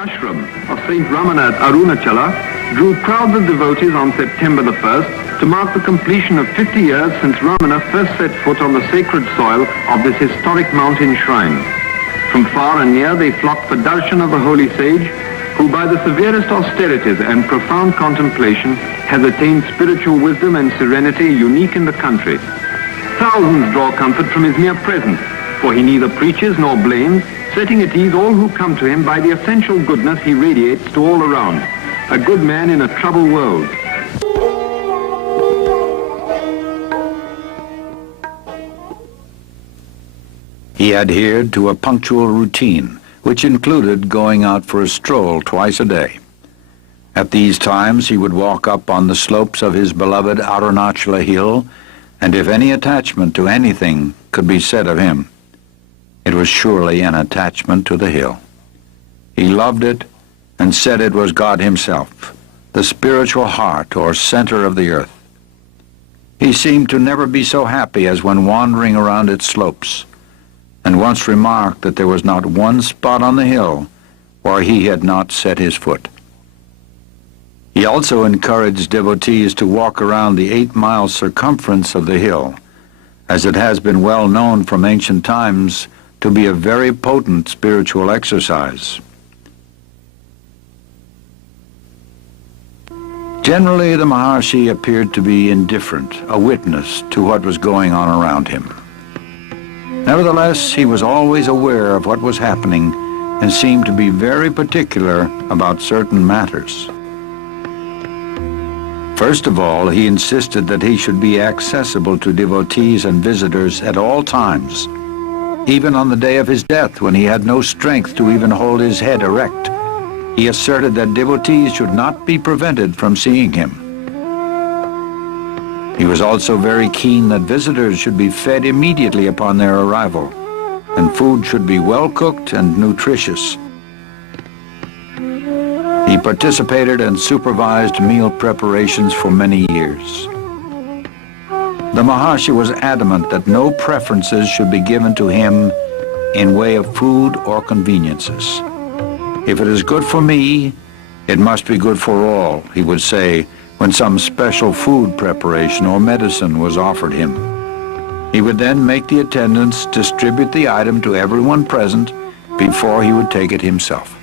Ashram of Saint Ramana at Arunachala drew crowds of devotees on September the 1st to mark the completion of 50 years since Ramana first set foot on the sacred soil of this historic mountain shrine. From far and near they flocked for darshan of the holy sage, who by the severest austerities and profound contemplation has attained spiritual wisdom and serenity unique in the country. Thousands draw comfort from his mere presence, for he neither preaches nor blames, setting at ease all who come to him by the essential goodness he radiates to all around. A good man in a troubled world. He adhered to a punctual routine, which included going out for a stroll twice a day. At these times he would walk up on the slopes of his beloved Arunachala hill, and if any attachment to anything could be said of him, it was surely an attachment to the hill. He loved it and said it was God himself, the spiritual heart or center of the earth. He seemed to never be so happy as when wandering around its slopes, and once remarked that there was not one spot on the hill where he had not set his foot. He also encouraged devotees to walk around the 8-mile circumference of the hill, as it has been well known from ancient times to be a very potent spiritual exercise. Generally, the Maharshi appeared to be indifferent, a witness to what was going on around him. Nevertheless, he was always aware of what was happening and seemed to be very particular about certain matters. First of all, he insisted that he should be accessible to devotees and visitors at all times, even on the day of his death when he had no strength to even hold his head erect. He asserted that devotees should not be prevented from seeing him. He was also very keen that visitors should be fed immediately upon their arrival, and food should be well cooked and nutritious. He participated and supervised meal preparations for many years. The Maharshi was adamant that no preferences should be given to him in way of food or conveniences. If it is good for me, it must be good for all, he would say when some special food preparation or medicine was offered him. He would then make the attendants distribute the item to everyone present before he would take it himself.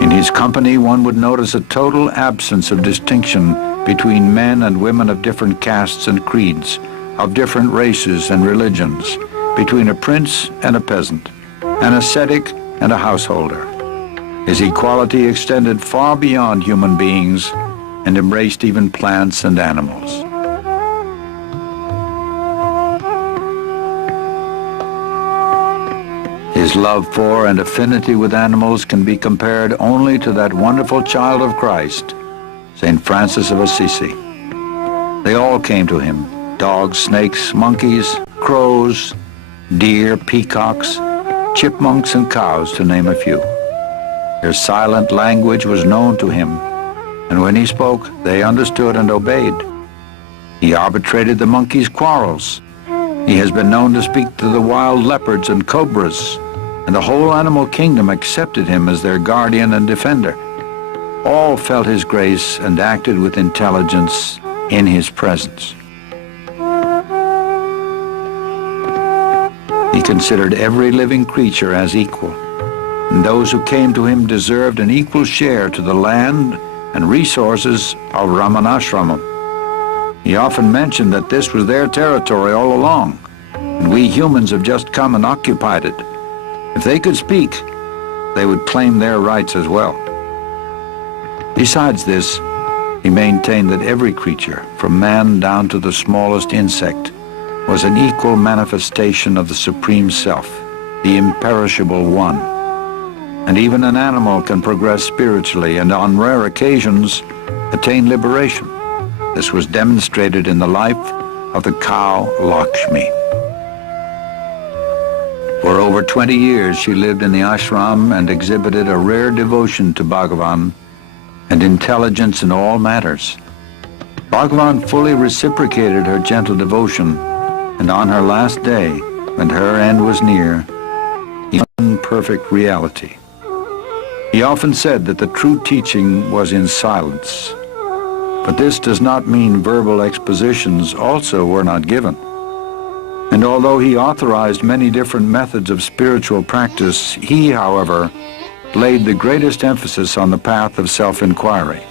In his company, one would notice a total absence of distinction between men and women of different castes and creeds, of different races and religions, between a prince and a peasant, an ascetic and a householder. His equality extended far beyond human beings and embraced even plants and animals. His love for and affinity with animals can be compared only to that wonderful child of Christ, St. Francis of Assisi. They all came to him, dogs, snakes, monkeys, crows, deer, peacocks, chipmunks, and cows, to name a few. Their silent language was known to him, and when he spoke, they understood and obeyed. He arbitrated the monkeys' quarrels. He has been known to speak to the wild leopards and cobras, and the whole animal kingdom accepted him as their guardian and defender. All felt his grace and acted with intelligence in his presence. He considered every living creature as equal, and those who came to him deserved an equal share to the land and resources of Ramana Ashram. He often mentioned that this was their territory all along, and we humans have just come and occupied it. If they could speak, they would claim their rights as well. Besides this, he maintained that every creature, from man down to the smallest insect, was an equal manifestation of the Supreme Self, the imperishable One. And even an animal can progress spiritually and on rare occasions attain liberation. This was demonstrated in the life of the cow Lakshmi. For over 20 years she lived in the ashram and exhibited a rare devotion to Bhagavan and intelligence in all matters. Bhagavan fully reciprocated her gentle devotion, and on her last day, and her end was near, in perfect reality. He often said that the true teaching was in silence, but this does not mean verbal expositions also were not given. And although he authorized many different methods of spiritual practice, he, however, laid the greatest emphasis on the path of self-enquiry.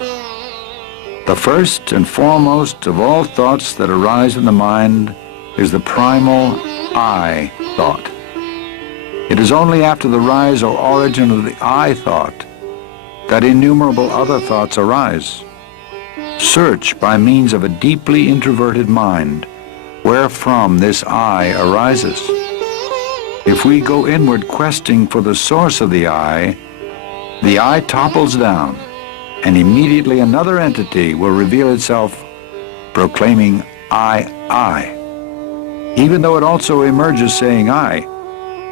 The first and foremost of all thoughts that arise in the mind is the primal I thought. It is only after the rise or origin of the I thought that innumerable other thoughts arise. Search by means of a deeply introverted mind wherefrom this I arises. If we go inward questing for the source of the I topples down, and immediately another entity will reveal itself proclaiming I. Even though it also emerges saying I,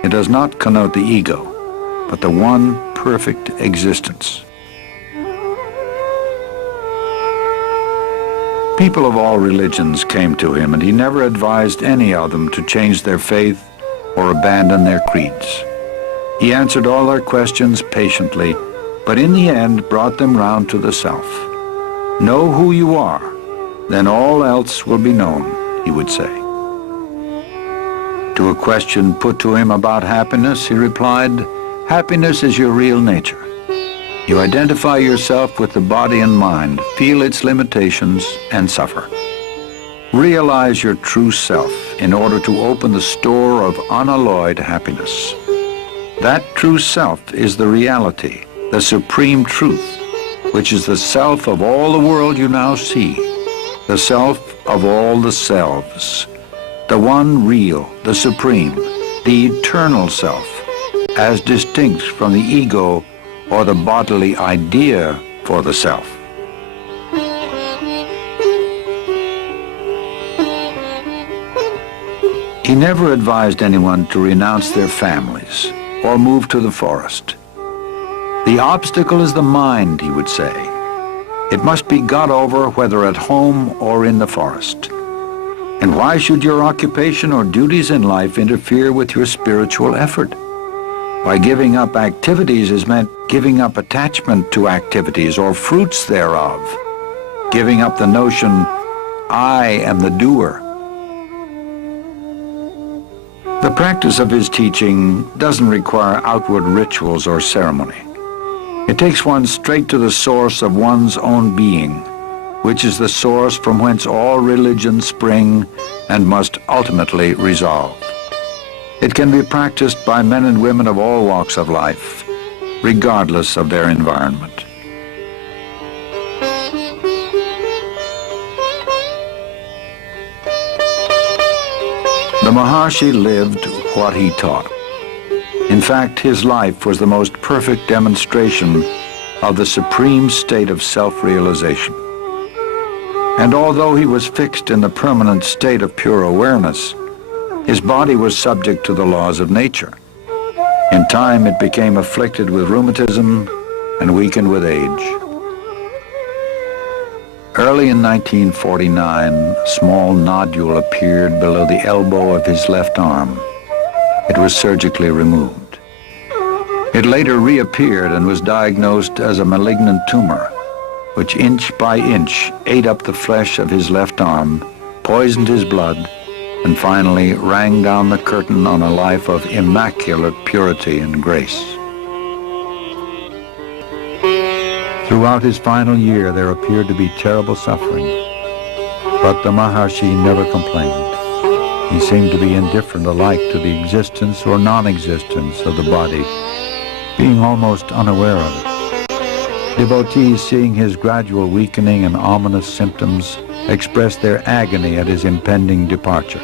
it does not connote the ego, but the one perfect existence. People of all religions came to him, and he never advised any of them to change their faith or abandon their creeds. He answered all their questions patiently, but in the end brought them round to the self. Know who you are, then all else will be known, he would say. To a question put to him about happiness, he replied, happiness is your real nature. You identify yourself with the body and mind, feel its limitations, and suffer. Realize your true self in order to open the store of unalloyed happiness. That true self is the reality, the supreme truth, which is the self of all the world you now see, the self of all the selves, the one real, the supreme, the eternal self, as distinct from the ego or the bodily idea for the self. He never advised anyone to renounce their families or move to the forest. The obstacle is the mind, he would say. It must be got over whether at home or in the forest. And why should your occupation or duties in life interfere with your spiritual effort? By giving up activities is meant giving up attachment to activities or fruits thereof, giving up the notion, I am the doer. The practice of his teaching doesn't require outward rituals or ceremony. It takes one straight to the source of one's own being, which is the source from whence all religions spring and must ultimately resolve. It can be practiced by men and women of all walks of life, regardless of their environment. The Maharshi lived what he taught. In fact, his life was the most perfect demonstration of the supreme state of self-realization. And although he was fixed in the permanent state of pure awareness, his body was subject to the laws of nature. In time, it became afflicted with rheumatism and weakened with age. Early in 1949, a small nodule appeared below the elbow of his left arm. It was surgically removed. It later reappeared and was diagnosed as a malignant tumor, which inch by inch ate up the flesh of his left arm, poisoned his blood, and finally rang down the curtain on a life of immaculate purity and grace. Throughout his final year, there appeared to be terrible suffering, but the Maharshi never complained. He seemed to be indifferent alike to the existence or non-existence of the body, being almost unaware of it. Devotees, seeing his gradual weakening and ominous symptoms, expressed their agony at his impending departure.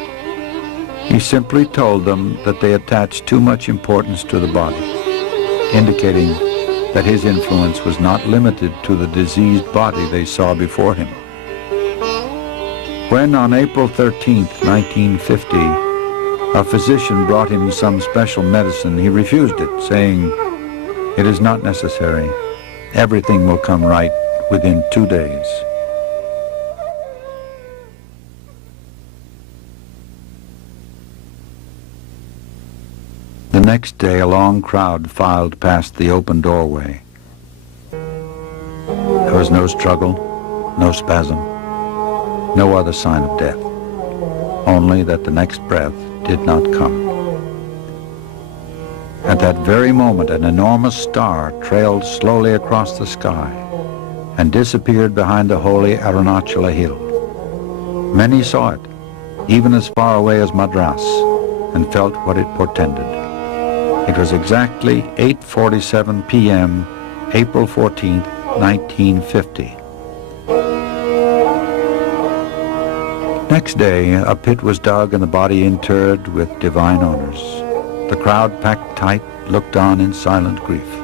He simply told them that they attached too much importance to the body, indicating that his influence was not limited to the diseased body they saw before him. When on April 13th, 1950, a physician brought him some special medicine, he refused it, saying, "It is not necessary. Everything will come right within 2 days." next day a long crowd filed past the open doorway. There was no struggle, no spasm, no other sign of death, only that the next breath did not come. At that very moment, an enormous star trailed slowly across the sky and disappeared behind the holy Arunachala hill. Many saw it, even as far away as Madras, and felt what it portended. It was exactly 8:47 p.m., April 14th, 1950. Next day, a pit was dug and the body interred with divine honors. The crowd, packed tight, looked on in silent grief.